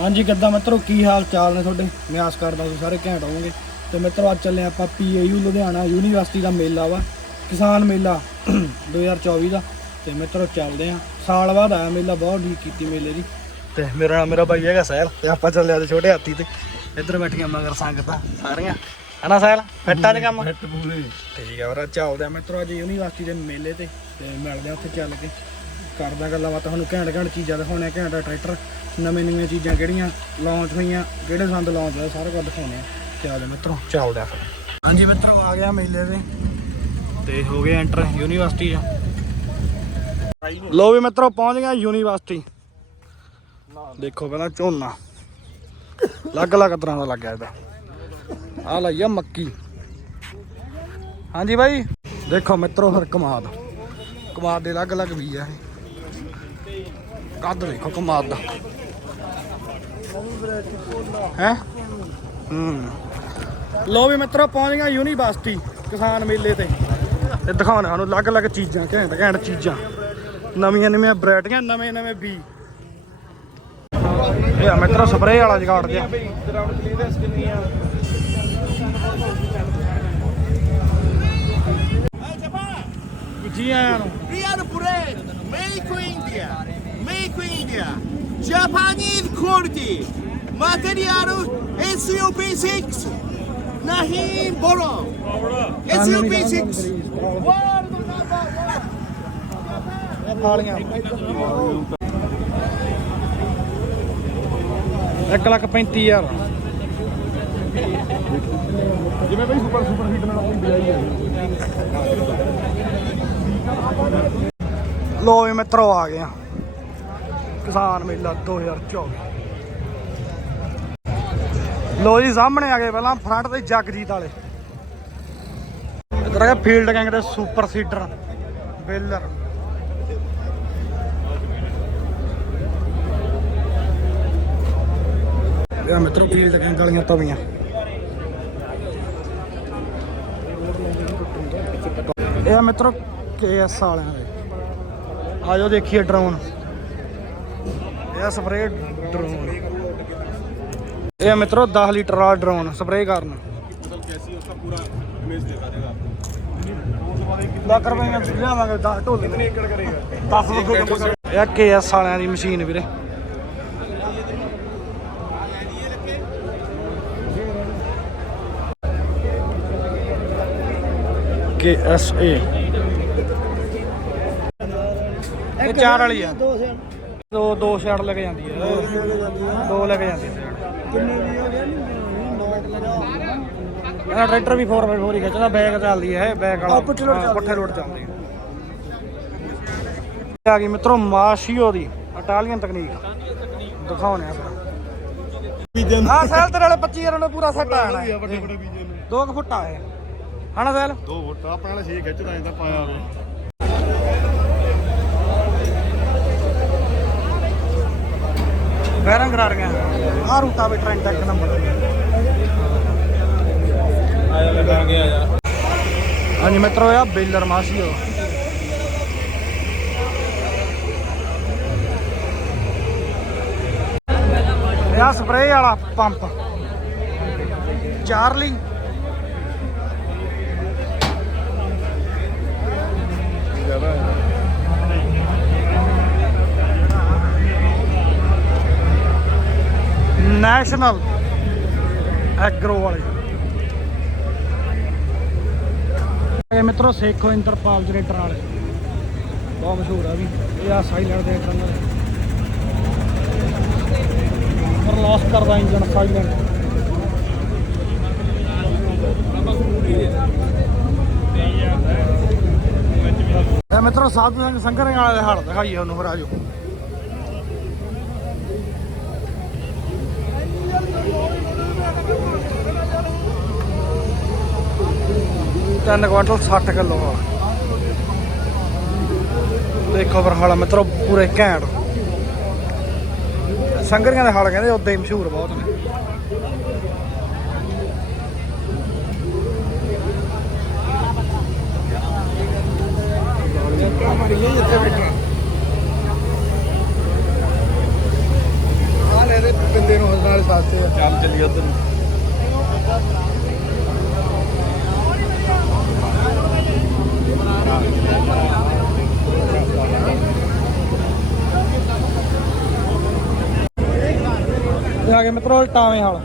ਹਾਂਜੀ ਕਿੱਦਾਂ ਮਿੱਤਰੋ ਕੀ ਹਾਲ ਚਾਲ ਨੇ ਤੁਹਾਡੇ? ਮੈਂ ਆਸ ਕਰਦਾ ਤੁਸੀਂ ਸਾਰੇ ਘੈਂਟ ਹੋਵੋਗੇ। ਤੇ ਮਿੱਤਰੋ ਅੱਜ ਚੱਲੇ ਆਪਾਂ ਪੀਏਯੂ ਲੁਧਿਆਣਾ ਯੂਨੀਵਰਸਿਟੀ ਦਾ ਮੇਲਾ ਵਾ ਕਿਸਾਨ ਮੇਲਾ 2024 ਦਾ। ਤੇ ਮਿੱਤਰੋ ਚੱਲਦੇ ਆ। ਸਾਲ ਬਾਅਦ ਆਇਆ ਮੇਲਾ ਬਹੁਤ ਠੀਕ ਕੀਤੀ ਮੇਲੇ ਦੀ। ਤੇ ਮੇਰਾ ਨਾਮ ਮੇਰਾ ਬਾਈ ਹੈਗਾ ਸਹਿਲ ਤੇ ਆਪਾਂ ਚੱਲੇ ਆ ਛੋਟੇ ਹਾਥੀ ਤੇ। ਇੱਧਰ ਬੈਠੀਆਂ ਮਗਰ ਸੰਗਤਾਂ ਸਾਰੀਆਂ। ਹਨਾ ਸਹਿਲ? ਫਿੱਟਾਂ ਦੇ ਕੰਮ? ਫਿੱਟ ਪੂਰੇ। ਠੀਕ ਆ ਵਰਾ ਚੱਲਦੇ ਆ ਮਿੱਤਰੋ ਅੱਜ ਯੂਨੀਵਰਸਿਟੀ ਦੇ ਮੇਲੇ ਤੇ ਤੇ ਮਿਲਦੇ ਆ ਉੱਥੇ ਚੱਲ ਕੇ। ਕਰਦਾ ਗੱਲਾਂ ਬਾਤਾਂ, ਤੁਹਾਨੂੰ ਘੈਂਟ ਘੈਂਟ ਚੀਜ਼ਾਂ ਦਿਖਾਉਣੇ ਆ ਘੈਂਟ ਟਰੈਕਟਰ, ਨਵੇਂ ਨਵੀਆਂ ਚੀਜ਼ਾਂ ਕਿਹੜੀਆਂ ਲਾਂਚ ਹੋਈਆਂ, ਕਿਹੜੇ ਸੰਦ ਲਾਂਚ ਹੋਇਆ ਸਾਰਾ ਕੁਝ ਦਿਖਾਉਣੇ ਆ। ਚੱਲਦੇ ਮਿੱਤਰੋ, ਚੱਲਦੇ ਆ ਫਿਰ। ਹਾਂਜੀ ਮਿੱਤਰੋ, ਆ ਗਿਆ ਮੇਲੇ ਦੇ। ਤੇ ਹੋ ਗਏ ਐਂਟਰ ਯੂਨੀਵਰਸਿਟੀ ਆ ਲੋ ਵੀ ਮਿੱਤਰੋ, ਪਹੁੰਚ ਗਿਆ ਯੂਨੀਵਰਸਿਟੀ ਦੇਖੋ ਪਹਿਲਾਂ ਝੋਨਾ। ਅਲੱਗ ਅਲੱਗ ਤਰ੍ਹਾਂ ਦਾ ਲੱਗਿਆ ਇਹਦਾ। ਆ ਲਈਆ ਮੱਕੀ। ਹਾਂਜੀ ਬਾਈ। ਦੇਖੋ ਮਿੱਤਰੋ, ਫਿਰ ਕਮਾਦ। ਕਮਾਦ ਦੇ ਅਲੱਗ ਅਲੱਗ ਵੀ ਆ ਇਹ। ਕੱਦ ਦੇਖੋ ਕਮਾਦ ਦਾ। ਹੈ? ਹੂੰ। ਲੋ ਵੀ ਮਿੱਤਰੋ ਪਹੁੰਚ ਗਿਆ ਯੂਨੀਵਰਸਿਟੀ ਕਿਸਾਨ ਮੇਲੇ ਤੇ। ਤੇ ਦਿਖਾਉਣੇ ਸਾਨੂੰ ਅਲੱਗ ਅਲੱਗ ਚੀਜ਼ਾਂ ਘੈਂਟ ਘੈਂਟ ਚੀਜ਼ਾਂ। ਨਵੀਆਂ ਨਵੀਆਂ ਵੈਰਾਈਟੀਆਂ ਨਵੇਂ ਨਵੇਂ ਬੀ ਇਹ ਆ ਮਿੱਤਰੋ ਸਪਰੇਅ ਵਾਲਾ ਜਗਾੜ ਜਿਹਾ। ਜੀ ਆਇਆਂ ਨੂੰ। Real bread, make in India, make in India. Japanese quality, material SUP6, nahi boro. SUP6, world number one. ਥਾਲੀਆਂ 1 lakh 35 ਹਜ਼ਾਰ ਜਿਵੇਂ ਬਈ ਸੁਪਰ ਸੁਪਰ ਹੀਟ ਨਾਲ ਆਪਣੀ ਬਜਾਈ ਹੈ ਲੋ ਵੀ ਮਿੱਤਰੋ ਆ ਗਏ ਆ ਕਿਸਾਨ ਮੇਲਾ 2024 ਲੋ ਜੀ, ਸਾਹਮਣੇ ਆ ਗਏ ਪਹਿਲਾਂ ਫਰੰਟ ਤੇ ਜਗਜੀਤ ਵਾਲੇ। ਇਧਰ ਆ ਗਿਆ ਫੀਲਡ ਗੈਂਗ ਦੇ ਸੁਪਰ ਸੀਡਰ ਬੇਲਰ ਇਹ ਆ ਮਿੱਤਰੋ, ਫੀਲਡ ਗੈਂਗ ਵਾਲੀਆਂ ਤਵੀਆਂ। ਇਹ ਆ ਮਿੱਤਰੋ ਕੇਐਸ ਵਾਲਿਆਂ ਦੇ। ਆਜੋ ਦੇਖੀਏ ਡਰੋਨ ਇਹ ਸਪਰੇਅ ਡਰੋਨ। ਇਹ ਮਿੱਤਰੋ 10 ਲੀਟਰ ਵਾਲਾ ਡਰੋਨ, ਸਪਰੇਅ ਕਰਨ। ਮਤਲਬ ਕੈਸੀ ਉਸਦਾ ਪੂਰਾ ਇਮੇਜ ਦਿਖਾ ਦੇਗਾ ਆਪਕੋ ਲੱਖ ਰੁਪਏ ਨਾਲ ਲਿਆਵਾਂਗੇ 10 ਢੋਲ ਕਿੰਨੇ ਏਕੜ ਕਰੇਗਾ 10 ਲੱਖ ਇਹ ਕੇਐਸ ਵਾਲਿਆਂ ਦੀ ਮਸ਼ੀਨ ਵੀਰੇ। ਕੇ ਐਸ ਏ ਇਹ ਚਾਰ ਵਾਲੀ ਆ। ਦੋ ਦੋ ਸ਼ਾਟ ਲੈ ਕੇ ਜਾਂਦੀ ਹੈ। ਦੋ ਲੈ ਕੇ ਜਾਂਦੀ ਹੈ। ਇਹ ਟਰੈਕਟਰ ਵੀ 4x4 ਹੀ ਖਿੱਚਦਾ ਬੈਗ ਚੱਲਦੀ ਹੈ ਬੈਗ ਵਾਲਾ। ਪੁੱਠੇ ਲੋਡ ਚੱਲਦੀ ਹੈ। ਆ ਗਈ ਮਿੱਤਰੋ ਮਾਸ਼ੀਓ ਦੀ ਇਟਾਲੀਅਨ ਤਕਨੀਕ। ਦਿਖਾਉਣੇ ਆ ਫਿਰ ਹਾਂ ਸੈਲ ਤੇਰੇ ਵਾਲੇ 25 ਯਾਰ ਨੂੰ ਪੂਰਾ ਸੈੱਟ ਆਣਾ ਵੱਡੇ ਵੱਡੇ ਬੀਜੇ ਨੇ। 2 ਫੁੱਟ ਆ ਹੈ ਹਨਾ ਸੈਲ? ਦੋ ਫੁੱਟ ਆਪਣੇ ਨਾਲ 6 ਖਿੱਚਦਾ ਜਾਂਦਾ ਪਾਇਆ ਹੋਵੇ ਬੈਰੰਗ ਕਰਾ ਰਹੀਆਂ। ਆ ਰੂਟਾ ਵੀ ਟ੍ਰੈਂਡ ਇੱਕ ਨੰਬਰ ਆਇਆ ਲਗਾ ਕੇ ਆਇਆ ਹਾਂਜੀ ਮਿੱਤਰੋ ਆ ਬੇਲਰ ਮਾਸ਼ੀਓ। ਆ ਸਪਰੇਅ ਵਾਲਾ ਪੰਪ ਚਾਰਲੀ ਜ਼ਿਆਦਾ ਨੈਸ਼ਨਲ ਐਗਰੋ ਵਾਲੇ। ਇਹ ਮਿੱਤਰੋ ਸੇਖੋ ਇੰਟਰਪਾਲ ਜਨਰੇਟਰ ਵਾਲੇ। ਬਹੁਤ ਮਸ਼ਹੂਰ ਆ ਵੀ। ਇਹ ਆ ਸਾਈਲੈਂਟ ਦੇ ਟਰਨਰ ਪਰ ਲਾਸ ਕਰਦਾ ਇੰਜਨ ਸਾਈਲੈਂਟ ਇਹ ਮਿੱਤਰੋ ਸਾਧੂ ਸਿੰਘ ਸੰਘਰੇ ਵਾਲੇ ਦੇ ਹੜ ਦਿਖਾਈਏ ਉਹਨੂੰ ਫਿਰ ਆਜੋ ਤਿੰਨ ਕੁਆਂਟਲ 60 ਕਿਲੋ ਆ। ਦੇਖੋ ਫਿਰ ਹਲ ਮਿੱਤਰੋ ਪੂਰੇ ਘੈਂਟ। ਸੰਗਰੀਆਂ ਦੇ ਹਲ ਕਹਿੰਦੇ ਉਦਾਂ ਹੀ ਮਸ਼ਹੂਰ ਬਹੁਤ ਨੇ। ਲੈ ਦੇ ਪਿੰਦੇ ਨੂੰ ਹਸਪਤਾਲ ਵਾਸਤੇ ਚੱਲ ਚੱਲੀ ਉਧਰ ਇਹ ਆ ਗਏ ਮਿੱਤਰੋ ਟਾਵੇਂ ਹਾਲ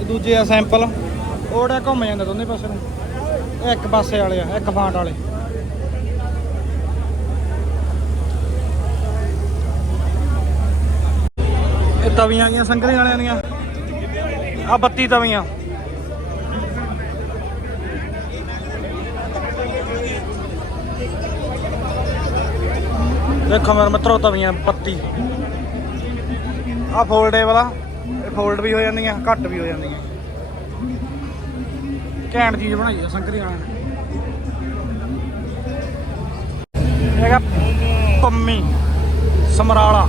ਇਹ ਦੂਜੇ ਆ ਸੈਂਪਲ ਉਹੜਾ ਘੁੰਮ ਜਾਂਦੇ ਦੋਨੇ ਪਾਸੇ ਨੂੰ। ਇਹ ਇੱਕ ਪਾਸੇ ਵਾਲੇ ਆ, ਇੱਕ ਫਾਂਟ ਵਾਲੇ। ਇਹ ਤਵੀਆਂ ਆ ਗਈਆਂ ਸੰਗਰੇ ਵਾਲਿਆਂ ਦੀਆਂ। ਆ 32 ਤਵੀਆਂ। ਦੇਖੋ ਮੇਰੇ ਮਿੱਤਰੋ, ਤਵੀਆਂ 32 ਆ ਫੋਲਡੇਬਲ ਆ। ਇਹ ਫੋਲਡ ਵੀ ਹੋ ਜਾਂਦੀਆਂ, ਘੱਟ ਵੀ ਹੋ ਜਾਂਦੀਆਂ। ਘੈਂਟ ਚੀਜ਼ ਬਣਾਈ ਆ ਸੰਕਰੀ ਵਾਲਿਆਂ ਨੇ। ਹੈਗਾ ਪੰਮੀ, ਸਮਰਾਲਾ।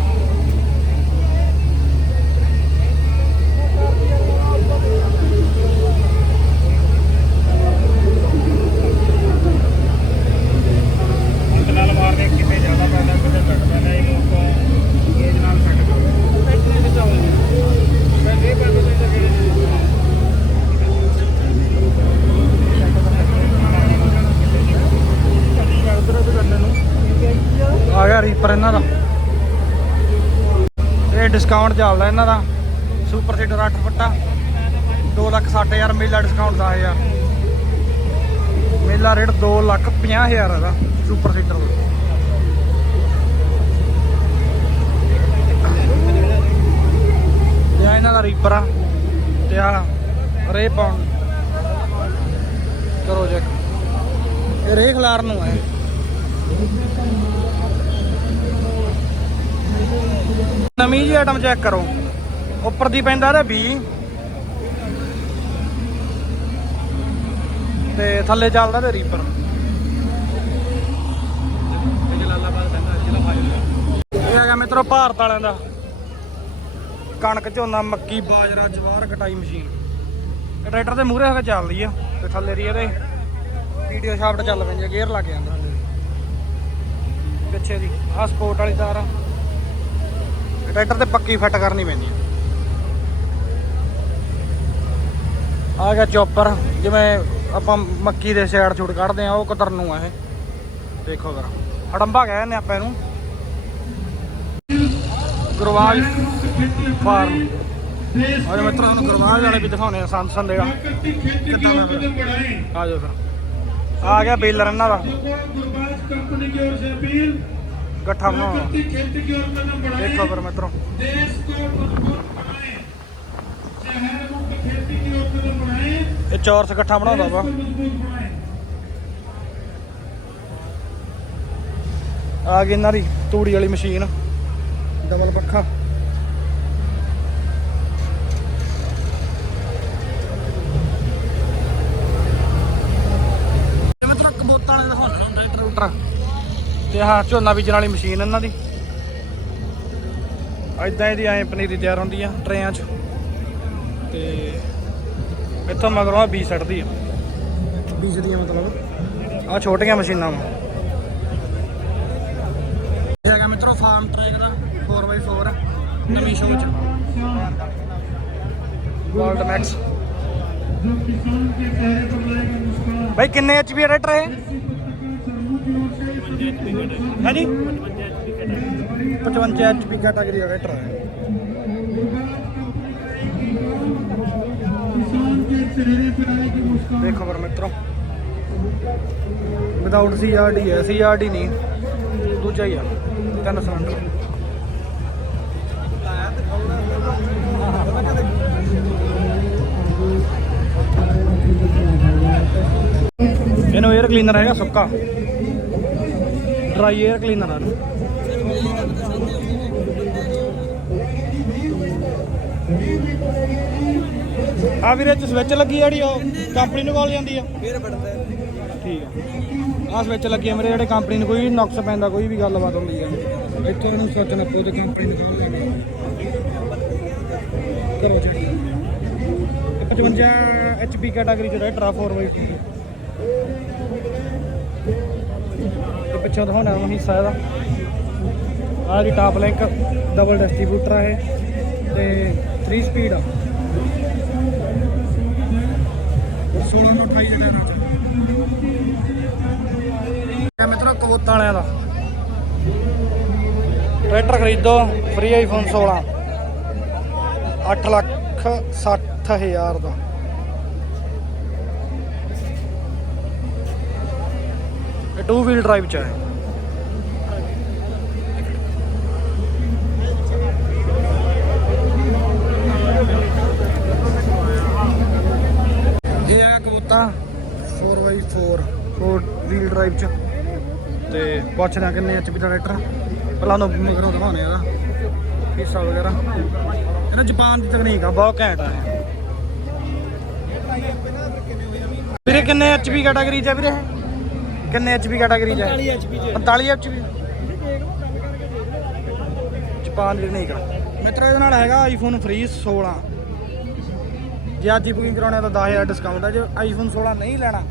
ਨਾਲ ਮਾਰਦੇ ਆ ਗਿਆ ਰੀਪਰ ਇਹਨਾਂ ਦਾ। ਇਹ ਡਿਸਕਾਊਂਟ ਚੱਲਦਾ ਇਹਨਾਂ ਦਾ। ਸੁਪਰ ਸੀਡਰ 8 ਫੁੱਟਾ। 2 ਲੱਖ 60 ਹਜ਼ਾਰ ਮੇਲਾ ਡਿਸਕਾਊਂਟ 10000 ਮੇਲਾ ਰੇਟ 2 ਲੱਖ 50 ਹਜ਼ਾਰ ਇਹਦਾ ਸੁਪਰ ਸੀਡਰ ਦਾ ਇਹ ਆ ਇਹਨਾਂ ਦਾ ਰੀਪਰ ਆ ਤੇ ਆ ਰੇ ਪਾਉਣ। ਕਰੋ ਚੈੱਕ ਇਹ ਰੇ ਖਲਾਰ ਨੂੰ ਹੈ। ਨਵੀਂ ਜੀ ਆਈਟਮ ਚੈੱਕ ਕਰੋ। ਉੱਪਰ ਦੀ ਪੈਂਦਾ ਇਹਦਾ 20 ਤੇ ਥੱਲੇ ਚੱਲਦਾ ਤੇ ਰੀਪਰ ਇਹ ਹੈਗਾ ਮਿੱਤਰੋ ਭਾਰਤ ਵਾਲਿਆਂ ਦਾ। ਕਣਕ ਝੋਨਾ, ਮੱਕੀ, ਬਾਜਰਾ ਜਵਾਰ ਕਟਾਈ ਮਸ਼ੀਨ। ਇਹ ਟਰੈਕਟਰ ਦੇ ਮੂਹਰੇ ਹੋ ਕੇ ਚੱਲਦੀ ਆ, ਤੇ ਥੱਲੇ ਦੀ ਇਹਦੇ ਵੀਡੀਓ ਸ਼ਾਫਟ ਚੱਲ ਪੈਂਦੀ ਆ ਗੇਅਰ ਲੱਗ ਜਾਂਦਾ। ਪਿੱਛੇ ਦੀ ਆ ਸਪੋਰਟ ਵਾਲੀ ਤਾਰ ਆ। ਟਰੈਕਟਰ ਤੇ ਪੱਕੀ ਫਿੱਟ ਕਰਨੀ ਪੈਂਦੀ ਆ। ਆ ਗਿਆ ਚੌਪਰ ਜਿਵੇਂ ਆਪਾਂ ਮੱਕੀ ਦੇ ਸਾਈਡ ਛੁੱਟ ਕੱਢਦੇ ਆ, ਉਹ ਕਤਰ ਨੂੰ ਆ ਇਹ। ਦੇਖੋ ਜਰਾ। ਹੜੰਬਾ ਕਹਿੰਦੇ ਆਪਾਂ ਇਹਨੂੰ। ਗੁਰਵਾਜ ਫਾਰਮ ਅਰੇ ਮਿੱਤਰਾਂ ਨੂੰ ਗੁਰਵਾਜ ਵਾਲੇ ਵੀ ਦਿਖਾਉਣੇ ਆ ਸੰਤ ਸੰਦੇਗਾ ਕਿੱਦਾਂ ਦਾ ਫਿਰ? ਆ ਜਾਓ ਫਿਰ ਆ ਗਿਆ ਬੇਲਰ ਇਹਨਾਂ ਦਾ गुरबाज कंपनी की ओर से अपील ਗੱਠਾ ਬਣਾਉਣਾ खेती की ओर कदम बढ़ाएं ਦੇਖੋ ਫਿਰ ਮਿੱਤਰੋ देश को मजबूत बनाएं शहर मुक्त खेती की ओर कदम बढ़ाएं ਇਹ ਚੌਰਸ ਇਕੱਠਾ ਬਣਾਉਂਦਾ ਵਾ मजबूत बनाएं ਆ ਗਈ ਇਹਨਾਂ ਦੀ ਤੂੜੀ ਵਾਲੀ ਮਸ਼ੀਨ ਡਬਲ ਪੱਖਾ। ਜਿਵੇਂ ਤੇਰਾ ਕਬੂਤਾਂ ਵਾਲੇ ਦਿਖਾਉਂਦਾ ਹੁੰਦਾ ਟਰੂਟਰ ਤੇ ਆਹ ਝੋਨਾ ਬੀਜਣ ਵਾਲੀ ਮਸ਼ੀਨ ਇਹਨਾਂ ਦੀ। ਐਦਾਂ ਇਹਦੀ ਐਂ ਪਨੀਰੀ ਤਿਆਰ ਹੁੰਦੀ ਆ ਟਰੇਆਂ 'ਚ। ਤੇ ਇੱਥੋਂ ਮਗਰੋਂ ਆ ਬੀਜ ਸੱਟਦੀ ਆ। ਬੀਜਦੀਆਂ ਮਤਲਬ। ਆ ਛੋਟੀਆਂ ਮਸ਼ੀਨਾਂ ਵਾ। ਹੈਗਾ ਮਿੱਤਰੋ ਫਾਰਮ ਟਰੈਕ ਦਾ 4x4 ਨਵੀਂ ਸ਼ੋਅ ਚ ਵਰਲਡ ਮੈਕਸ जो किसान के चेहरे पर लाएगा मुस्कान ਬਾਈ ਕਿੰਨੇ ਐਚਪੀ ਰੇਟਰ ਹੈ ਹਾਂਜੀ 55 ਐਚਪੀ ਕੈਟਾਗਰੀ ਦਾ ਰੇਟਰ ਹੈ किसान के चेहरे पर आएगी मुस्कान ਦੇਖੋ ਪਰ ਮਿੱਤਰੋ ਵਿਦਆਊਟ ਸੀਆਰਡੀ ਹੈ ਸੀਆਰਡੀ ਨਹੀਂ ਦੂਜਾ ਹੀ ਆ ਤਿੰਨ ਸਿਲੰਡਰ ਇਹਨੂੰ 에ਅਰ ਕਲੀਨਰ ਹੈਗਾ ਸੁੱਕਾ। ਡਰਾਈ 에ਅਰ ਕਲੀਨਰ ਆ। ਆ ਵੀਰੇ ਚ ਸਵਿਚ ਲੱਗੀ ਜਿਹੜੀ ਉਹ ਕੰਪਨੀ ਨੂੰ ਕਾਲ ਜਾਂਦੀ ਆ। ਫੇਰ ਬੜਦਾ ਠੀਕ ਆ। ਆ ਸਵਿਚ ਲੱਗੀ ਆ ਮੇਰੇ, ਜਿਹੜੇ ਕੰਪਨੀ ਨੂੰ ਕੋਈ ਨੁਕਸ ਪੈਂਦਾ, ਕੋਈ ਵੀ ਗੱਲਬਾਤ ਹੁੰਦੀ ਆ। ਇੱਥੋਂ ਇਹਨੂੰ ਸੋਚ ਨਾ ਤੇ ਕੰਪਨੀ ਨੂੰ ਕਾਲ ਜਾਂਦੀ ਕਰੋ ਜੀ। 55 HP ਕੈਟਾਗਰੀ ਚ ਰੇਟਰ 4x2 ਪਿੱਛੋਂ ਦਿਖਾਉਣਾ ਵਾ ਹਿੱਸਾ ਇਹਦਾ ਆਹ ਜੀ ਟਾਪ ਲਿੰਕ ਡਬਲ ਡਿਸਟ੍ਰੀਬਿਊਟਰ ਆ ਇਹ, ਤੇ 3 ਸਪੀਡ ਆ। 16 ਨੂੰ 28 ਦੇ ਟਾਇਰਾਂ ਮਿੱਤਰੋ ਕਬੂਤਾਂ ਵਾਲਿਆਂ ਦਾ। ਟਰੈਕਟਰ ਖਰੀਦੋ ਫ੍ਰੀ ਆਈਫੋਨ 16 8 ਲੱਖ 60 ਹਜ਼ਾਰ ਦਾ। ਟੂ ਵੀਲ ਡਰਾਈਵ ਚ ਹੈ। ਇਹ ਹੈ ਕਬੂਤਾ 4x4 4 ਵੀਲ ਡਰਾਈਵ ਚ। ਤੇ ਪੁੱਛਦੇ ਹਾਂ ਕਿੰਨੇ ਐਚਪੀ ਦਾ ਟਰੈਕਟਰ ਪਹਿਲਾਂ ਨੂੰ ਮਗਰੋਂ ਦਿਖਾਉਣੇ ਇਹਦਾ। ਹਿੱਸਾ ਵਗੈਰਾ। ਇਹਨਾਂ ਜਾਪਾਨ ਦੀ ਤਕਨੀਕ ਆ ਬਹੁਤ ਘੈਂਟ ਆ ਵੀਰੇ ਕਿੰਨੇ ਐਚਪੀ ਕੈਟਾਗਰੀ ਚ ਆ ਵੀਰੇ? ਕਿੰਨੇ ਐਚਪੀ ਕੈਟਾਗਰੀ ਚ 45 ਐਚਪੀ ਚ 45 ਐਚਪੀ ਜਾਪਾਨ ਦੀ ਤਕਨੀਕ ਆ ਮਿੱਤਰੋ ਇਹਦੇ ਨਾਲ ਹੈਗਾ ਆਈਫੋਨ ਫ੍ਰੀ 16 ਜੇ ਅੱਜ ਹੀ ਬੁਕਿੰਗ ਕਰਾਉਣਾ ਤਾਂ 10000 ਡਿਸਕਾਊਂਟ ਹੈ। ਜੇ ਆਈਫੋਨ 16 ਨਹੀਂ ਲੈਣਾ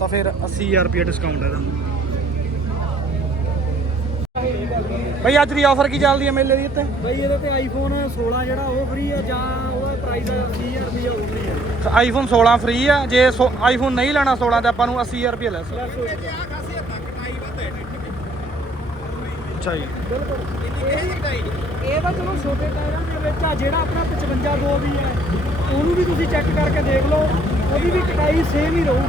ਤਾਂ ਫਿਰ 80000 ਰੁਪਏ ਡਿਸਕਾਊਂਟ ਹੈ ਇਹਦਾ। ਭਾਈ ਅੱਜ ਦੀ ਆਫਰ ਕੀ ਚੱਲਦੀ ਹੈ ਮੇਲੇ ਦੀ ਇੱਥੇ? ਬਈ ਇਹਦੇ ਤੇ ਆਈਫੋਨ 16 ਜਿਹੜਾ ਉਹ ਫ੍ਰੀ ਆ ਜਾਂ ਉਹਦਾ ਪ੍ਰਾਈਸ 20000 ਰੁਪਏ ਉਹ ਫ੍ਰੀ ਆ। ਆਈਫੋਨ 16 ਫ੍ਰੀ ਆ ਜੇ ਆਈਫੋਨ ਨਹੀਂ ਲੈਣਾ 16 ਤੇ ਆਪਾਂ ਨੂੰ 80000 ਰੁਪਏ ਲੈਸ ਅੱਛਾ ਜੀ। ਇਹ ਤਾਂ ਚਲੋ ਛੋਟੇ ਟਾਇਰਾਂ ਦੇ ਵਿੱਚ ਆ ਜਿਹੜਾ ਆਪਣਾ 55 ਦੋ ਵੀ ਹੈ ਉਹਨੂੰ ਵੀ ਤੁਸੀਂ ਚੈੱਕ ਕਰਕੇ ਦੇਖ ਲਓ ਉਹਦੀ ਵੀ ਕਟਾਈ ਸੇਮ ਹੀ ਰਹੂ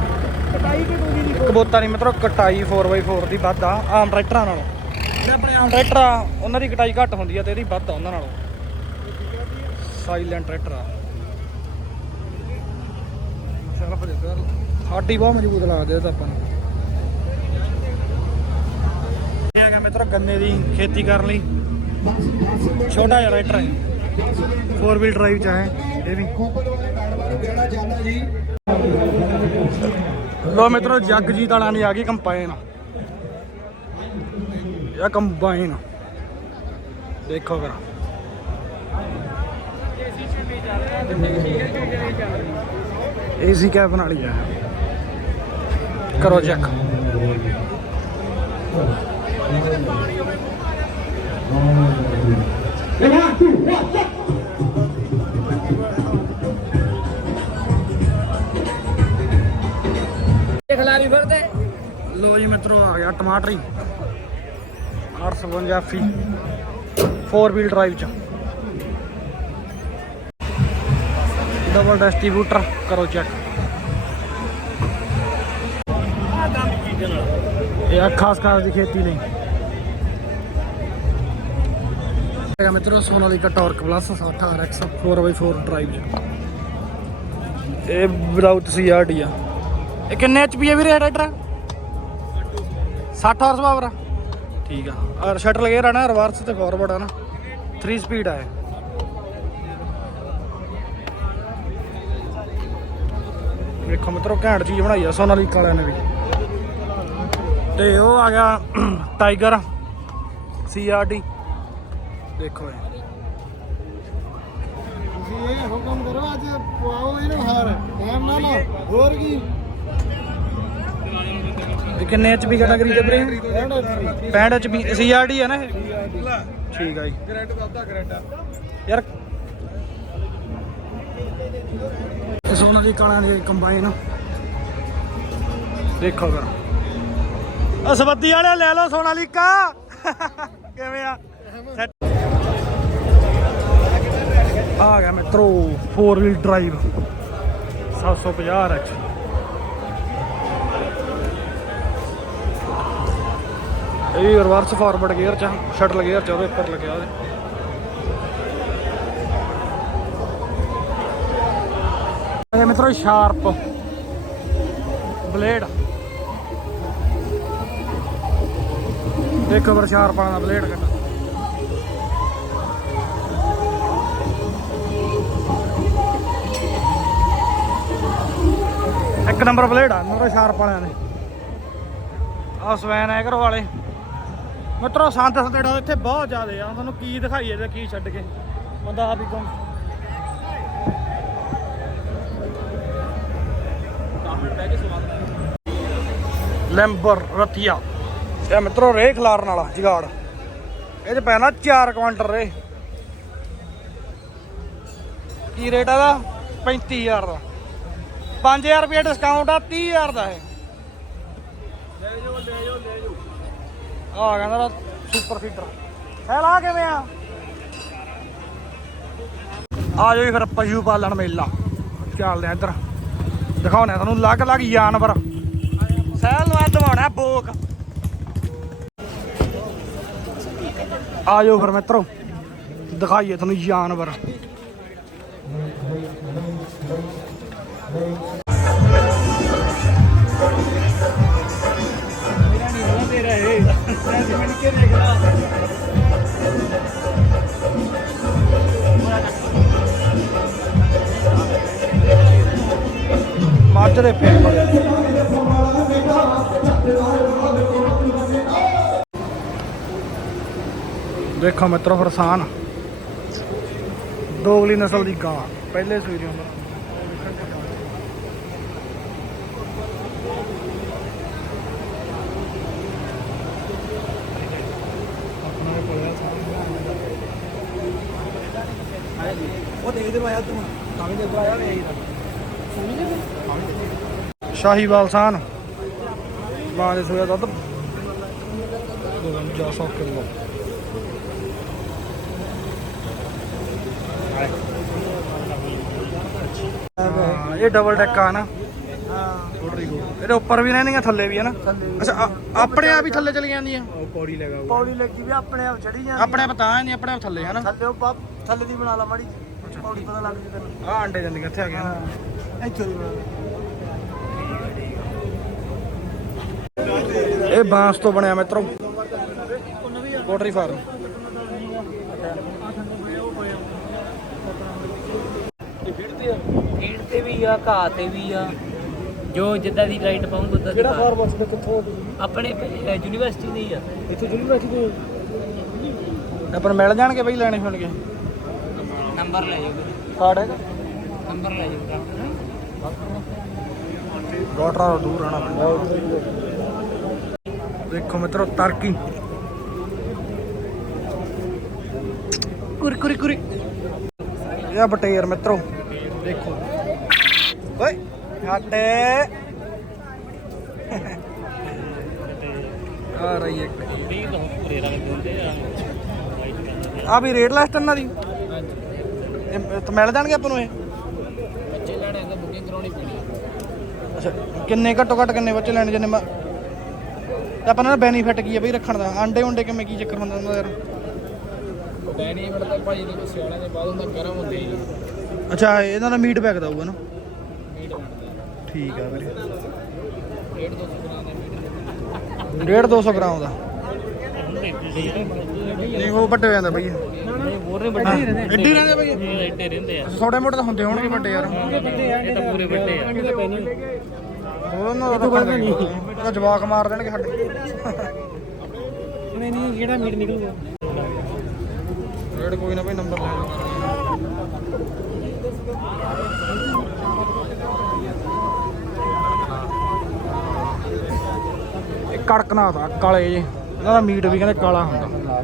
ਕਟਾਈ ਘਟੂਗੀ ਨਹੀਂ। ਕੋਈ ਕਬੂਤਾ ਨਹੀਂ ਮਤਲਬ ਕਟਾਈ 4x4 ਦੀ ਵੱਧ ਆ ਆਮ ਟਰੈਕਟਰਾਂ ਨਾਲੋਂ। ਟਰੈਕਟਰ ਆ, ਉਹਨਾਂ ਦੀ ਕਟਾਈ ਘੱਟ ਹੁੰਦੀ ਆ ਤੇ ਇਹਦੀ ਵੱਧ ਆ ਉਹਨਾਂ ਨਾਲੋਂ। ਸਾਈਲੈਂਟ ਟਰੈਕਟਰ ਆ। ਸੈਲਫ ਦੇ ਕਰ ਸਾਡੀ ਬਹੁਤ ਮਜ਼ਬੂਤ ਲੱਗਦੇ ਇਹ ਤਾਂ ਆਪਾਂ ਨੂੰ। ਇਹ ਹੈਗਾ ਮਿੱਤਰੋ ਗੰਨੇ ਦੀ ਖੇਤੀ ਕਰਨ ਲਈ। ਛੋਟਾ ਜਿਹਾ ਟਰੈਕਟਰ ਹੈ 4 ਵੀਲ ਡਰਾਈਵ ਚ ਹੈ ਇਹ ਵੀ। ਲੋ ਮਿੱਤਰੋ ਜਗਜੀਤ ਵਾਲਿਆਂ ਦੀ ਆ ਗਈ ਕੰਪਾਈਨ ਇਹ ਕੰਬਾਈਨ ਦੇਖੋ ਫਿਰ। ਏਸੀ ਕੈਬਨ ਵਾਲੀ ਆ। ਕਰੋ ਚੈੱਕ ਖਿਲਾਰੀ ਫਿਰਦੇ। ਲੋ ਜੀ ਮਿੱਤਰੋ ਆ ਗਿਆ ਟਮਾਟਰੀ 852 ਫੀ 4 ਵੀਲ ਡਰਾਈਵ ਚ। ਡਬਲ ਡਿਸਟ੍ਰੀਬਿਊਟਰ ਕਰੋ ਚੈੱਕ ਇਹ ਖਾਸ ਖਾਸ ਦੀ ਖੇਤੀ ਲਈ ਹੈਗਾ ਮਿੱਤਰੋ, Sonalika torque plus 60 RX 4x4 drive ਚ। ਇਹ ਵਿਦਆਊਟ ਸੀਆਰਡੀ ਆ। ਇਹ ਕਿੰਨੇ ਐਚਪੀ ਹੈ ਵੀਰੇ ਇਹ ਟਰੈਕਟਰ? 60 ਹਾਰਸ ਪਾਵਰ ਆ। ਠੀਕ ਆ। ਔਰ ਸ਼ਟਲ ਗੇਅਰ ਆ ਨਾ ਰਿਵਰਸ ਤੇ ਫਾਰਵਰਡ ਆ ਨਾ। 3 ਸਪੀਡ ਆ ਇਹ। ਵੇਖੋ ਮਿੱਤਰੋ, ਘੈਂਟ ਚੀਜ਼ ਬਣਾਈ ਆ ਸੋਨਾਲੀਕਾ ਵਾਲਿਆਂ ਨੇ ਵੀ। ਤੇ ਉਹ ਆ ਗਿਆ ਟਾਈਗਰ ਸੀਆਰਡੀ ਦੇਖੋ ਇਹ। ਤੁਸੀਂ ਇਹ ਹੁਕਮ ਕਰੋ, ਅੱਜ ਪਵਾਓ ਇਹਨੂੰ ਹਾਰ। ਟਾਈਮ ਨਾਲ। ਹੋਰ ਕੀ? ਇਹ ਕਿੰਨੇ ਐਚਪੀ ਕੈਟਾਗਰੀ ਦੇ ਵੀਰੇ 65 ਐਚਪੀ ਸੀਆਰਡੀ ਹੈ ਨਾ ਇਹ? ਠੀਕ ਆ ਜੀ। ਗ੍ਰੈਂਡ ਦਾ ਅੱਧਾ ਗ੍ਰੈਂਡ ਆ ਯਾਰ ਇਹ ਸੋਨਾ ਦੀ ਕਾਲਾਂ ਦੀ ਕੰਬਾਈਨ। ਦੇਖੋ ਕਰ ਅਸਬੱਦੀ ਵਾਲੇ ਲੈ ਲਓ ਸੋਨਾਲੀਕਾ ਕਿਵੇਂ ਆ? Set- ਆ ਗਿਆ ਮਿੱਤਰੋ 4 ਵੀਲ ਡਰਾਈਵ 750 ਐਚ। ਇਹ ਵੀ ਰਿਵਰਸ ਫਾਰਵਰਡ ਗੇਅਰ ਚ ਸ਼ਟਲ ਗੇਅਰ ਚ ਉਹਦੇ ਉੱਪਰ ਲੱਗਿਆ ਉਹਦੇ ਇਹ ਮਿੱਤਰੋ ਸ਼ਾਰਪ ਬਲੇਡ ਦੇਖੋ ਪਰ ਸ਼ਾਰਪ ਵਾਲਾ ਬਲੇਡ ਕੱਟ ਇੱਕ ਨੰਬਰ ਬਲੇਡ ਆ, ਮਿੱਤਰੋ ਸ਼ਾਰਪ ਵਾਲਿਆਂ ਦੇ। ਆ ਸਵੈਨ ਐਗਰ ਵਾਲੇ। ਮਿੱਤਰੋ, ਸੰਤ ਸੰਤੇੜਾ ਇੱਥੇ ਬਹੁਤ ਜ਼ਿਆਦੇ ਆ। ਤੁਹਾਨੂੰ ਕੀ ਦਿਖਾਈਏ ਤੇ ਕੀ ਛੱਡ ਕੇ। ਬੰਦਾ ਆਪ ਹੀ ਕੌਣ? ਲੈਂਬਰ ਰਤੀਆ ਇਹ ਮਿੱਤਰੋ ਰੇ ਖਲਾਰਨ ਵਾਲਾ, ਜਗਾੜ। ਇਹ ਚ ਪੈਣਾ 4 ਕੁਆਂਟਲ ਰੇ ਕੀ ਰੇਟ ਆਦਾ 35000 ਦਾ। 5000 ਰੁਪਏ ਡਿਸਕਾਊਂਟ ਆ 30000 ਦਾ ਇਹ। ਲੈ ਜਾਓ ਲੈ ਜਾਓ ਲੈ ਜਾਓ ਆ ਕਹਿੰਦਾ ਸੁਪਰ ਫੀਟਰ ਹੈ ਲਾ ਕਿਵੇਂ ਆ? ਆ ਜਾਓ ਫਿਰ ਪਸ਼ੂ ਪਾਲਣ ਮੇਲਾ। ਚੱਲਦੇ ਆ ਇੱਧਰ। ਦਿਖਾਉਣੇ ਤੁਹਾਨੂੰ ਅਲੱਗ ਅਲੱਗ ਜਾਨਵਰ। ਸਹਿਲ ਨੂੰ ਦਵਾਉਣਾ ਬੋਕ। ਆ ਜਾਓ ਫਿਰ ਮਿੱਤਰੋ। ਦਿਖਾਈਏ ਤੁਹਾਨੂੰ ਜਾਨਵਰ। ਇਹ ਮਿਲ ਕੇ ਦੇਖੋ ਮਿੱਤਰੋ ਫਰਸਾਨ। ਦੋਗਲੀ ਨਸਲ ਦੀ ਗਾਂ ਪਹਿਲੇ ਸੂਈ ਦੀ ਉਮਰ। ਉਹ ਦੇ ਦੇ ਆਇਆ ਤੂੰ। ਕਾਵੇਂ ਦੇ ਆਇਆ ਵੇ ਸ਼ਾਹੀਵਾਲ ਸਾਨ ਮਾਂ ਦੇ ਸੋਇਆ ਦੁੱਧ। 5200 ਕਿਲੋ ਹਾਂ, ਇਹ ਡਬਲ ਡੈਕ ਆ ਨਾ। ਹਾਂ ਇਹਦੇ ਉੱਪਰ ਵੀ ਰਹਿਣੀਆਂ ਥੱਲੇ ਵੀ ਹੈ ਨਾ। ਅੱਛਾ ਆਪਣੇ ਆਪ ਹੀ ਥੱਲੇ ਚਲੀ ਜਾਂਦੀਆਂ। ਪੌੜੀ ਲਗਾ ਪੌੜੀ ਲੱਗੀ ਵੀ ਆਪਣੇ ਆਪ ਚੜੀ ਜਾਂਦੀ ਆਪਣੇ ਆਪ ਤਾਂ ਨਹੀਂ ਆਪਣੇ ਆਪ ਥੱਲੇ ਹੈ ਨਾ। ਥੱਲੇ ਉਹ ਪਾ- ਥੱਲੇ ਦੀ ਬਣਾ ਲਾ ਮਾੜੀ ਪੌੜੀ ਪਤਾ ਲੱਗ ਜੂ ਤੈਨੂੰ। ਆ ਅੰਡੇ ਜਾਂਦੀਆਂ ਇੱਥੇ ਆ ਗਿਆ ਹਾਂ ਇੱਥੋਂ ਦੀ ਬਣਾ ਲਾ। ਇਹ ਬਾਂਸ ਤੋਂ ਬਣਿਆ ਮਿੱਤਰੋ। Pottery farm. ਫੀਡ ਤੇ ਵੀ ਆ ਘਾਹ ਤੇ ਵੀ ਆ। ਜੋ ਜਿੱਦਾਂ ਦੀ ਡਾਈਟ ਪਾਉਂਗਾ ਉਦਾਂ ਦੀ ਕਿਹੜਾ ਘਾਹ। ਫਾਰਮ ਦੇ ਕਿੱਥੋਂ ਆਪਣੇ ਯੂਨੀਵਰਸਿਟੀ ਦੀ ਆ। ਇੱਥੇ ਯੂਨੀਵਰਸਿਟੀ ਦੇ ਆਪਾਂ ਨੂੰ ਮਿਲ ਜਾਣਗੇ ਬਈ ਲੈਣੇ ਹੋਣਗੇ। ਨੰਬਰ ਲੈ ਜਾਓ ਕਾਰਡ ਹੈਗਾ? ਨੰਬਰ ਲੈ ਜਾਓ ਡਾਕਟਰਾਂ ਤੋਂ ਦੂਰ ਰਹਿਣਾ ਪੈਂਦਾ। ਦੇਖੋ ਮਿੱਤਰੋ ਤਰਕੀ। ਕੁਰੀ ਕੁਰੀ ਕੁਰੀ। ਇਹ ਬਟੇਰ ਮਿੱਤਰੋ। ਦੇਖੋ। ਓਏ ਹਟੇ ਆ ਰਹੀ ਇੱਕ। ਵੀ ਬਹੁਤ ਪੂਰੇ ਰੰਗ ਹੁੰਦੇ ਆ। ਆ ਵੀ ਰੇਟ ਲਿਸਟ ਇਹਨਾਂ ਦੀ। ਇਹ ਤਾਂ ਮਿਲ ਜਾਣਗੇ ਆਪਾਂ ਨੂੰ ਇਹ? ਬੱਚੇ ਲੈਣੇ ਤਾਂ ਬੁਕਿੰਗ ਕਰਾਉਣੀ ਪੈਣੀ ਅੱਛਾ ਕਿੰਨੇ ਘੱਟੋ ਘੱਟ ਕਿੰਨੇ ਬੱਚੇ ਲੈਣੇ ਜਿੰਨੇ ਮੈਂ ਤੇ ਆਪਾਂ ਨੂੰ ਬੈਨੀਫਿਟ ਕੀ ਹੈ ਬਈ ਰੱਖਣ ਦਾ? ਆਂਡੇ ਉਂਡੇ ਕਿਵੇਂ ਕੀ ਚੱਕਰ ਹੁੰਦਾ ਉਹਨਾਂ ਦਾ ਯਾਰ? ਬੈਨੀਫਿਟ ਤਾਂ ਭਾਈ ਦੇ ਸਿਆਲਾਂ ਦੇ ਬਾਅਦ ਹੁੰਦਾ ਗਰਮ ਹੁੰਦੇ ਜੀ ਅੱਛਾ ਇਹਨਾਂ ਦਾ ਮੀਟ ਪੈਕ ਦਊਗਾ ਨਾ? ਮੀਟ ਠੀਕ ਆ ਵੀਰੇ। ਡੇਢ ਦੋ ਸੌ ਗ੍ਰਾਮ ਦਾ ਮੀਟ 1.5 200 ਗ੍ਰਾਮ ਦਾ। ਨਹੀਂ ਉਹ ਵੱਡੇ ਹੋ ਜਾਂਦਾ ਬਈ। ਹੋਰ ਨਹੀਂ ਹਾਂ, ਐਡੀ ਰਹਿੰਦੇ ਬਈ। ਇਹ ਐਡੇ ਰਹਿੰਦੇ ਆ ਛੋਟੇ ਮੋਟੇ ਤਾਂ ਹੁੰਦੇ ਹੋਣਗੇ ਵੱਡੇ ਯਾਰ। ਇਹ ਤਾਂ ਪੂਰੇ ਵੱਡੇ ਆ ਉਹਨਾਂ ਦਾ ਤਾਂ ਨਹੀਂ ਉਹ ਜਵਾਕ ਮਾਰ ਦੇਣਗੇ ਸਾਡੇ। ਨਹੀਂ ਨਹੀਂ ਜਿਹੜਾ ਮੀਟ ਨਿਕਲੂਗਾ ਰੇਟ ਕੋਈ ਨਾ ਬਈ ਨੰਬਰ ਲੈ ਲਓ। ਇਹ ਕੜਕਨਾਥ ਆ ਕਾਲੇ ਜੇ ਇਹਨਾਂ ਦਾ ਮੀਟ ਵੀ ਕਹਿੰਦੇ ਕਾਲਾ ਹੁੰਦਾ।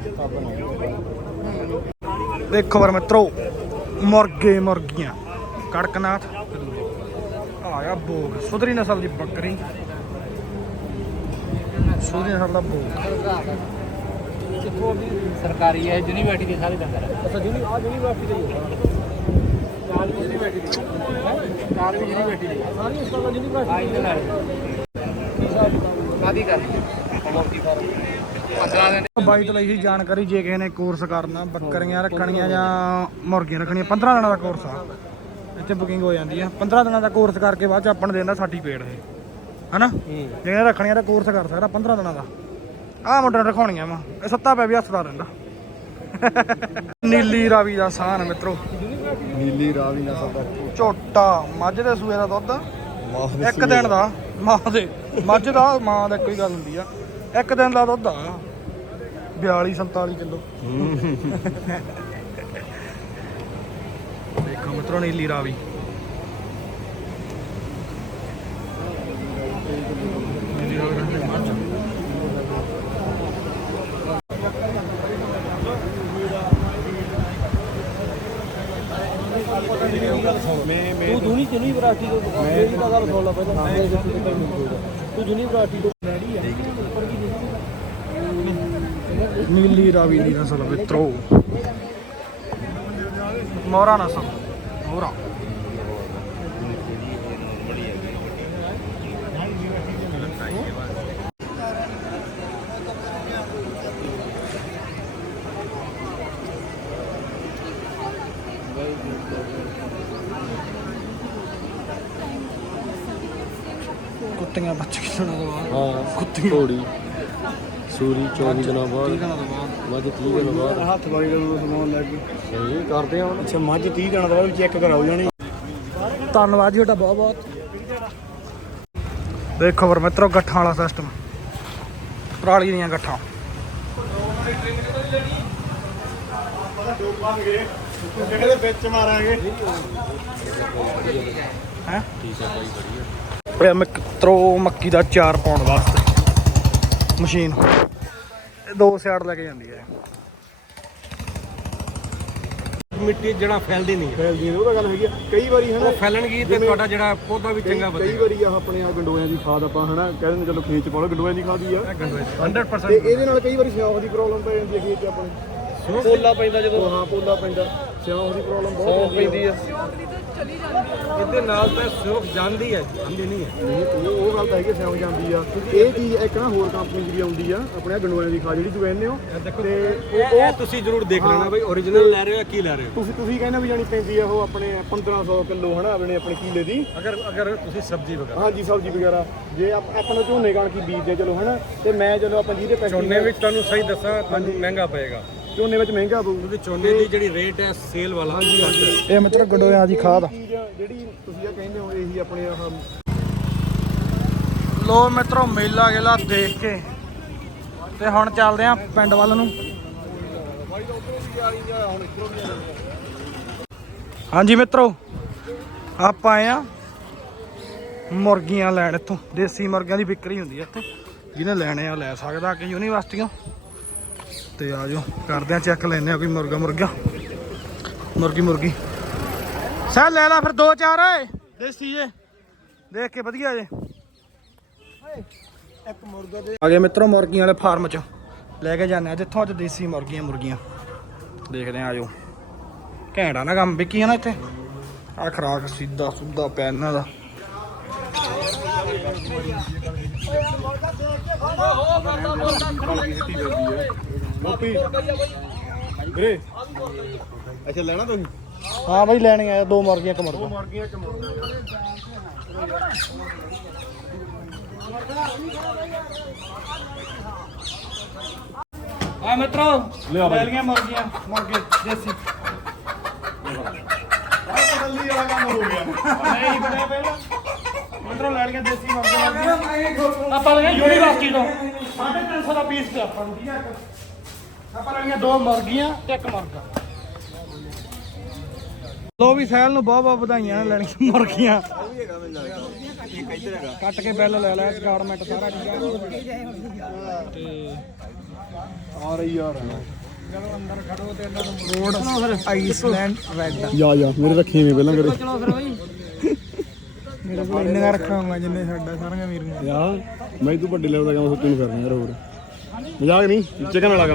ਦੇਖੋ ਵਰ ਮਿੱਤਰੋ ਮੁਰਗੇ ਮੁਰਗੀਆਂ ਕੜਕਨਾਥ। ਆਇਆ ਬੋਗ ਸੁਧਰੀ ਨਸਲ ਦੀ ਬੱਕਰੀ। ਸੁਧਰੀ ਨਸਲ ਦਾ ਬੋਗ ਸਰਕਾਰੀ ਹੈ ਯੂਨੀਵਰਸਿਟੀ ਦੇ ਸਾਰੇ ਆ। ਅੱਛਾ ਜਿਹਨੂੰ ਆ ਯੂਨੀਵਰਸਿਟੀ ਦੇ ਹੀ ਕਾਰ ਵੀ ਯੂਨੀਵਰਸਿਟੀ ਦੀ ਯੂਨੀਵਰਸਿਟੀ ਦੀ ਸਾਰੀ ਇਸ ਤਰ੍ਹਾਂ ਯੂਨੀਵਰਸਿਟੀ ਆ ਇਹਦੇ ਨਾਲ ਕਾਦੀ ਕਰ ਮੋਟੀ ਫਾਰਮ 15 ਦਿਨ ਬਾਈ ਤੋਂ ਲਈ ਸੀ ਜਾਣਕਾਰੀ ਜੇ ਕਿਸੇ ਨੇ ਕੋਰਸ ਕਰਨਾ ਬੱਕਰੀਆਂ ਰੱਖਣੀਆਂ ਜਾਂ ਮੁਰਗੀਆਂ ਰੱਖਣੀਆਂ 15 ਦਿਨਾਂ ਦਾ ਕੋਰਸ ਆ। ਇੱਥੇ ਬੁਕਿੰਗ ਹੋ ਜਾਂਦੀ ਆ। 15 ਦਿਨਾਂ ਦਾ ਕੋਰਸ ਕਰਕੇ ਬਾਅਦ ਚ ਆਪਾਂ ਨੂੰ ਦੇਣਾ ਸਰਟੀਫਿਕੇਟ ਇਹ। ਹਨਾ? ਜੇ ਇਹਨੇ ਰੱਖਣੀਆਂ ਦਾ ਕੋਰਸ ਕਰ ਸਕਦਾ 15 ਦਿਨਾਂ ਦਾ। ਆਹ ਮੁੰਡੇ ਨੇ ਰਖਾਉਣੀਆਂ ਵਾ। ਇਹ ਸੱਤਾ ਪੈ ਵੀ ਹੱਸਦਾ ਰਹਿੰਦਾ ਨੀਲੀ ਰਾਵੀ ਦਾ ਸਾਨ ਮਿੱਤਰੋ। ਨੀਲੀ ਰਾਵੀ ਨਾ ਸਦਾ ਝੋਟਾ। ਮੱਝ ਦੇ ਸੂਏ ਦਾ ਦੁੱਧ। ਇੱਕ ਦਿਨ ਦਾ। ਮਾਂ ਦੇ। ਮੱਝ ਦਾ ਮਾਂ ਦਾ ਕੋਈ ਗੱਲ ਹੁੰਦੀ ਆ। ਇੱਕ ਦਿਨ ਦਾ ਦੁੱਧ ਆ। 42 47 ਕਿਲੋ। ਦੇਖੋ ਮਿੱਤਰੋ ਨੀਲੀ ਰਾਵੀ। ਨੀਲੀ ਰਾਵੀ ਰੰਗ ਮਾਰਚ। ਤੂੰ ਜੂਨੀ ਤੋਂ ਮੇਰੀ ਤਾਂ ਗੱਲ ਸੁਣ ਲੈ ਪਹਿਲਾਂ। ਤੂੰ ਜੂਨੀ ਵਰਾਟੀ ਤੋਂ। ਦੇਖੀ ਨੀਲੀ ਰਾਵੀ ਦੀ ਨਸਲ ਮਿੱਤਰੋ ਮੋਰਾ ਨਸਲ ਮੋਰਾ ਕੁੱਤੀਆਂ ਬੱਚ ਕੇ ਸੁਣਾ ਦੋ ਹਾਂ ਕੁੱਤੀ ਘੋੜੀ ਸੂਰੀ 24 ਦਿਨਾਂ ਬਾਅਦ। ਮੱਝ 30 ਦਿਨਾਂ ਬਾਅਦ। ਹੱਥ ਬਾਈ ਦਾ ਸਮਾਨ ਲੈ ਕੇ। ਸਹੀ ਕਰਦੇ ਆ ਹੁਣ। ਅੱਛਾ ਮੱਝ 30 ਦਿਨਾਂ ਬਾਅਦ ਚੈੱਕ ਕਰਾਓ ਜਾਣੀ। ਧੰਨਵਾਦ ਜੀ ਤੁਹਾਡਾ ਬਹੁਤ ਬਹੁਤ। ਦੇਖੋ ਫਿਰ ਮਿੱਤਰੋ ਗੱਠਾਂ ਵਾਲਾ ਸਿਸਟਮ ਪਰਾਲੀ ਦੀਆਂ ਗੱਠਾਂ। ਜਿਹੜੇ ਵਿੱਚ ਮਾਰਾਂਗੇ ਹੈ? ਇਹ ਮਿੱਤਰੋ ਮੱਕੀ ਦਾ ਚਾਰ ਪਾਉਣ ਵਾਸਤੇ। ਮਸ਼ੀਨ। ਦੋ ਸਾਈਡ ਲੈ ਕੇ ਜਾਂਦੀ ਹੈ। ਮਿੱਟੀ ਜਿਹੜਾ ਫੈਲਦੀ ਨਹੀਂ ਫੈਲਦੀ ਨੇ ਉਹ ਤਾਂ ਗੱਲ ਹੈਗੀ ਆ। ਕਈ ਵਾਰੀ ਹਨਾ ਫੈਲਣਗੀ ਤੇ ਤੁਹਾਡਾ ਜਿਹੜਾ ਪੌਦਾ ਵੀ ਚੰਗਾ ਕਈ ਕਈ ਵਾਰੀ ਆਹ ਆਪਣੇ ਆ ਗੰਡੋਇਆਂ ਦੀ ਖਾਦ ਆਪਾਂ ਹਨਾ ਕਹਿੰਦੇ ਨੇ ਚਲੋ ਖੇਤ ਚ ਗੰਡੋਇਆਂ ਦੀ ਖਾਦ ਆ। 100% ਤੇ ਇਹਦੇ ਨਾਲ ਕਈ ਵਾਰੀ ਸਿਆਹ ਦੀ ਪ੍ਰੋਬਲਮ ਪੈ ਜਾਂਦੀ ਹੈ ਖੇਤ ਚ ਆਪਣੇ। ਪੋਲਾ ਪੈਂਦਾ ਜਦੋਂ। ਹਾਂ ਪੋਲਾ ਪੈਂਦਾ। ਸਿਆਹ ਦੀ ਪ੍ਰੋਬਲਮ ਬਹੁਤ ਪੈਂਦੀ ਆ। ਇਹਦੇ ਨਾਲ ਤਾਂ ਸਿਰਫ ਜਾਂਦੀ ਹੈ ਜਾਂਦੀ ਨਹੀਂ ਹੈ। ਨਹੀਂ ਉਹ ਉਹ ਗੱਲ ਤਾਂ ਹੈਗੀ ਸਿਆਹ ਜਾਂਦੀ ਆ। ਇਹ ਚੀਜ਼ ਇੱਕ ਨਾ ਹੋਰ ਕੰਪਨੀ ਦੀ ਵੀ ਆਉਂਦੀ ਆ ਆਪਣੇ ਆਹ ਗੰਡੋਇਆਂ ਦੀ ਖਾਦ ਜਿਹੜੀ ਤੁਸੀਂ ਕਹਿੰਦੇ ਹੋ ਤੇ ਇਹ ਇਹ ਤੁਸੀਂ ਜ਼ਰੂਰ ਦੇਖ ਲੈਣਾ ਬਈ origignal ਲੈ ਰਹੇ ਹੋ ਕੀ ਲੈ ਰਹੇ ਹੋ? ਤੁਸੀਂ ਤੁਸੀਂ ਕਹਿੰਦੇ ਵੀ ਜਾਣੀ ਪੈਂਦੀ ਆ ਉਹ ਆਪਣੇ 1500 ਕਿਲੋ ਹਨਾ ਆਪਣੇ ਆਪਣੇ ਕੀਲੇ ਦੀ। ਅਗਰ ਅਗਰ ਤੁਸੀਂ ਸਬਜ਼ੀ ਵਗੈਰਾ ਹਾਂਜੀ ਸਬਜ਼ੀ ਵਗੈਰਾ। ਜੇ ਆਪ- ਆਪਾਂ ਨੂੰ ਝੋਨੇ ਕਣਕ ਕੀ ਬੀਜਦੇ ਚਲੋ ਹਨਾ। ਤੇ ਮੈਂ ਚਲੋ ਆਪਾਂ ਜਿਹਦੇ ਪੈਸੇ ਝੋਨੇ ਵਿੱਚ ਤੁਹਾਨੂੰ ਸਹੀ ਦੱਸਾਂ ਤੁਹਾਨੂੰ ਮਹਿੰਗਾ ਪਏਗਾ। ਝੋਨੇ ਵਿੱਚ ਮਹਿੰਗਾ ਪਊ। ਕਿਉਂਕਿ ਝੋਨੇ ਦੀ ਜਿਹੜੀ ਰੇਟ ਹੈ ਸੇਲ ਵਾਲਾ। ਇਹ ਮਿੱਤਰ ਗੰਡੋਇਆਂ ਦੀ ਖਾਦ। ਚੀਜ਼ ਜਿਹੜੀ ਤੁਸੀਂ ਆ ਕਹਿੰਦੇ ਹੋ ਇਹੀ ਆਪਣੇ ਆਹ ਲੋ ਮਿੱਤਰੋ ਮੇਲਾ ਗੇਲਾ ਦੇਖ ਕੇ। ਤੇ ਹੁਣ ਚੱਲਦੇ ਆਂ ਪਿੰਡ ਵੱਲ ਨੂੰ। ਹਾਂਜੀ ਮਿੱਤਰੋ ਆਪਾਂ ਆਏ ਆ ਮੁਰਗੀਆਂ ਲੈਣ ਇੱਥੋਂ। ਦੇਸੀ ਮੁਰਗਿਆਂ ਦੀ ਵਿਕਰੀ ਹੁੰਦੀ ਆ ਇੱਥੇ। ਜਿਹਨੇ ਲੈਣੇ ਆ ਲੈ ਸਕਦਾ ਕਿ ਯੂਨੀਵਰਸਿਟੀਆਂ। ਤੇ ਆ ਜਾਓ, ਕਰਦੇ ਆ ਚੈੱਕ ਲੈਨੇ ਆ ਕੋਈ ਮੁਰਗਾ ਮੁਰਗਾ। ਮੁਰਗੀ ਮੁਰਗੀ। ਸਾ ਲੈ ਲੈ ਫਿਰ ਦੋ ਚਾਰ, ਓਏ। ਦੇਸੀ ਜੇ। ਦੇਖ ਕੇ ਵਧੀਆ ਜੇ। ਆ ਗਏ ਮਿੱਤਰੋ ਮੁਰਗੀਆਂ ਵਾਲੇ ਫਾਰਮ ਚ। ਲੈ ਕੇ ਜਾਂਦੇ ਆ, ਜਿੱਥੋਂ ਅੱਜ ਦੇਸੀ ਮੁਰਗੀਆਂ ਮੁਰਗੀਆਂ। ਦੇਖਦੇ ਆ ਆਜੋ ਘੈਂਟਾ ਨਾ ਕੰਮ, ਵਿਕੀ ਆ ਨਾ ਇੱਥੇ? ਆ ਖਰਾਕ ਸਿੱਧਾ ਸੁੱਧਾ ਪੈ ਇਹਨਾਂ ਦਾ। ਮੋਪੀ ਵੀਰੇ। ਅੱਛਾ ਲੈਣਾ ਤੁਸੀਂ? ਹਾਂ ਬਈ ਲੈਣੀ ਆ ਦੋ ਮੁਰਗੀਆਂ ਇੱਕ ਮੁਰਗਾ ਮੁਰਗੀਆਂ ਚ ਆ ਮਿੱਤਰੋ ਲੈ ਲਈਆਂ ਮੁਰਗੀਆਂ ਮੁਰਗੇ ਦੇਸੀ ਤਸੱਲੀ ਵਾਲਾ ਕੰਮ ਹੋ ਗਿਆ ਨਹੀਂ ਬਣਿਆ ਪਹਿਲਾਂ ਮਿੱਤਰੋ ਲੈ ਲਈਆਂ ਦੇਸੀ ਮੁਰਗੀਆਂ ਆਪਾਂ ਲਈਆਂ ਯੂਨੀਵਰਸਿਟੀ ਤੋਂ। 350 ਦਾ ਪੀਸ ਤੇ ਆਪਾਂ ਨੂੰ ਆਪਾਂ ਲਈਆਂ ਦੋ ਮੁਰਗੀਆਂ ਤੇ ਇੱਕ ਮੁਰਗਾ ਲੋ ਵੀ ਸਹਿਲ ਨੂੰ ਬਹੁਤ ਬਹੁਤ ਵਧਾਈਆਂ ਨੇ ਲੈਣੀਆਂ ਮੁਰਗੀਆਂ ਕੱਟ ਕੇ ਬਿੱਲ ਲੈ ਲਿਆ ਸਕਾਰਮੈਂਟ ਸਾਰਾ ਠੀਕ ਹੈ ਤੇ ਆ ਰਹੀ ਯਾਰ ਰੋਡ ਆਈਸਲੈਂਡ ਰੈੱਡ। ਜਾ ਜਾ ਮੇਰੇ ਰੱਖੀ ਐਵੇਂ ਪਹਿਲਾਂ ਕਰੇ ਚਲੋ ਫਿਰ ਬਈ। ਮੇਰੇ ਕੋਲ ਇੰਨੀਆਂ ਰੱਖਾਂਗਾ ਜਿੰਨੇ ਸਾਡਾ ਸਾਰੀਆਂ ਵੀਰੀਆਂ ਯਾ ਮੈਂ ਤੂੰ ਵੱਡੇ ਲੈਵਲ ਦਾ ਕੰਮ ਸੋਚਣ ਨੂੰ ਕਰਨਾ ਯਾਰ ਹੋਰ। ਮਜ਼ਾਕ ਨਹੀਂ ਚਿਕਨ ਵਾਲਾ